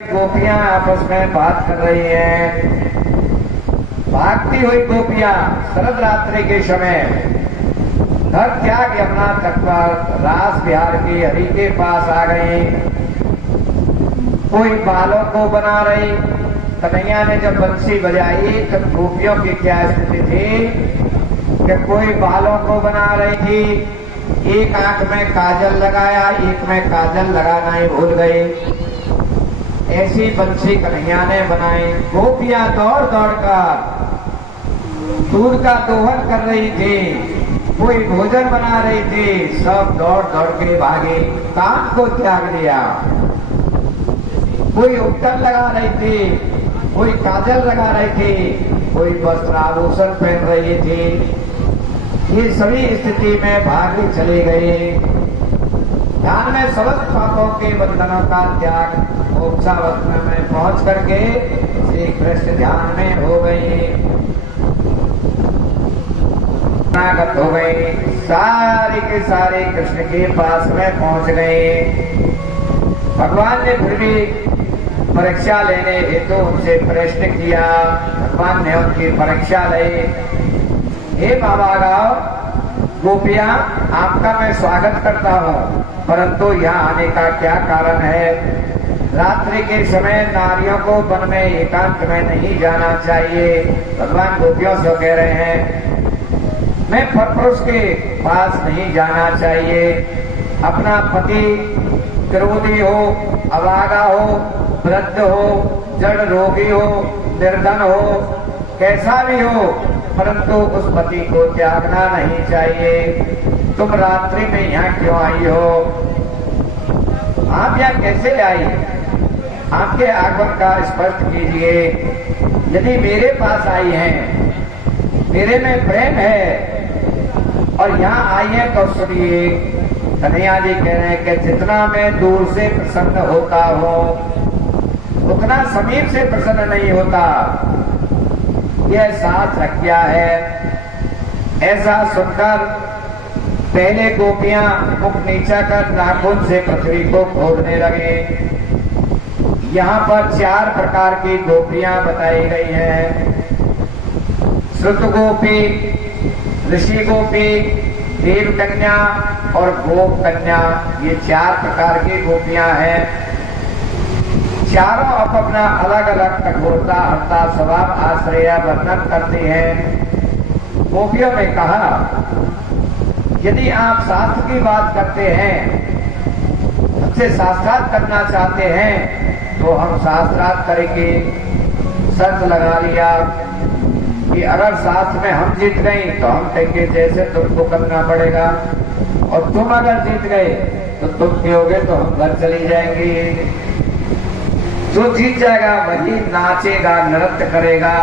गोपियां आपस में बात कर रही हैं। भागती हुई गोपियां शरद रात्रि के समय घर त्याग यमुना तट पर रास बिहार की हरि के पास आ गई। कोई बालों को बना रही। कन्हैया ने जब बंसी बजाई तब गोपियों की क्या स्थिति थी कि कोई बालों को बना रही थी, एक आंख में काजल लगाया, एक में काजल लगाना ही भूल गई। ऐसी बंसी कन्हैया ने बनाई। गोपियां दौड़ दौड़ कर दूध का दोहन कर रही थी, कोई भोजन बना रही थी, सब दौड़ दौड़ के भागे, काम को त्याग दिया। कोई उपटन लगा रही थी, कोई काजल लगा रही थी, कोई वस्त्र आभूषण पहन रही थी। ये सभी स्थिति में भागी चली गई। ध्यान में समस्त पापों के बंधनों का त्याग मोक्षावस्था में पहुंच करके श्री कृष्ण ध्यान में हो गई, अनागत हो गई। सारी के सारे कृष्ण के पास में पहुंच गए। भगवान ने फिर भी परीक्षा लेने हेतु उनसे प्रश्न किया। भगवान ने उनकी परीक्षा ली। हे बाबा गाँव गोपियां, आपका मैं स्वागत करता हूँ, परंतु यहाँ आने का क्या कारण है? रात्रि के समय नारियों को वन में एकांत में नहीं जाना चाहिए। भगवान गोपियों से कह रहे हैं, मैं पुरुष के पास नहीं जाना चाहिए। अपना पति क्रोधी हो, अभागा हो, वृद्ध हो, जड़ रोगी हो, निर्धन हो, कैसा भी हो, परंतु उस पति को त्यागना नहीं चाहिए। तुम रात्रि में यहाँ क्यों आई हो? आप यहाँ कैसे आई? आपके आगमन का स्पष्ट कीजिए। यदि मेरे पास आई हैं, मेरे में प्रेम है और यहाँ आई है तो सुनिए। कन्हैया जी कह रहे हैं कि जितना मैं दूर से प्रसन्न होता हूँ उतना समीप से प्रसन्न नहीं होता। यह साथ रखिया है। ऐसा सुनकर पहले गोपियां मुख नीचा कर नाखून से पृथ्वी को खोदने लगे। यहाँ पर 4 प्रकार की गोपियां बताई गई हैं। श्रुत गोपी, ऋषि गोपी, देव कन्या और गोप कन्या, ये 4 प्रकार की गोपियां हैं। चारों अपना अलग अलग कठोरता, हरता, स्वभाव, आश्रय वर्णन करती हैं। गोपियों ने कहा, यदि आप शास्त्र की बात करते हैं, हमसे शास्त्रार्थ करना चाहते हैं, तो हम शास्त्रार्थ करेंगे। शर्त लगा लिया कि अगर शास्त्र में हम जीत गए तो हम कहेंगे जैसे तुमको करना पड़ेगा, और तुम अगर जीत गए तो तुम कहोगे तो हम घर चली जाएंगे। जो जीत जाएगा वही नाचेगा, नृत्य करेगा।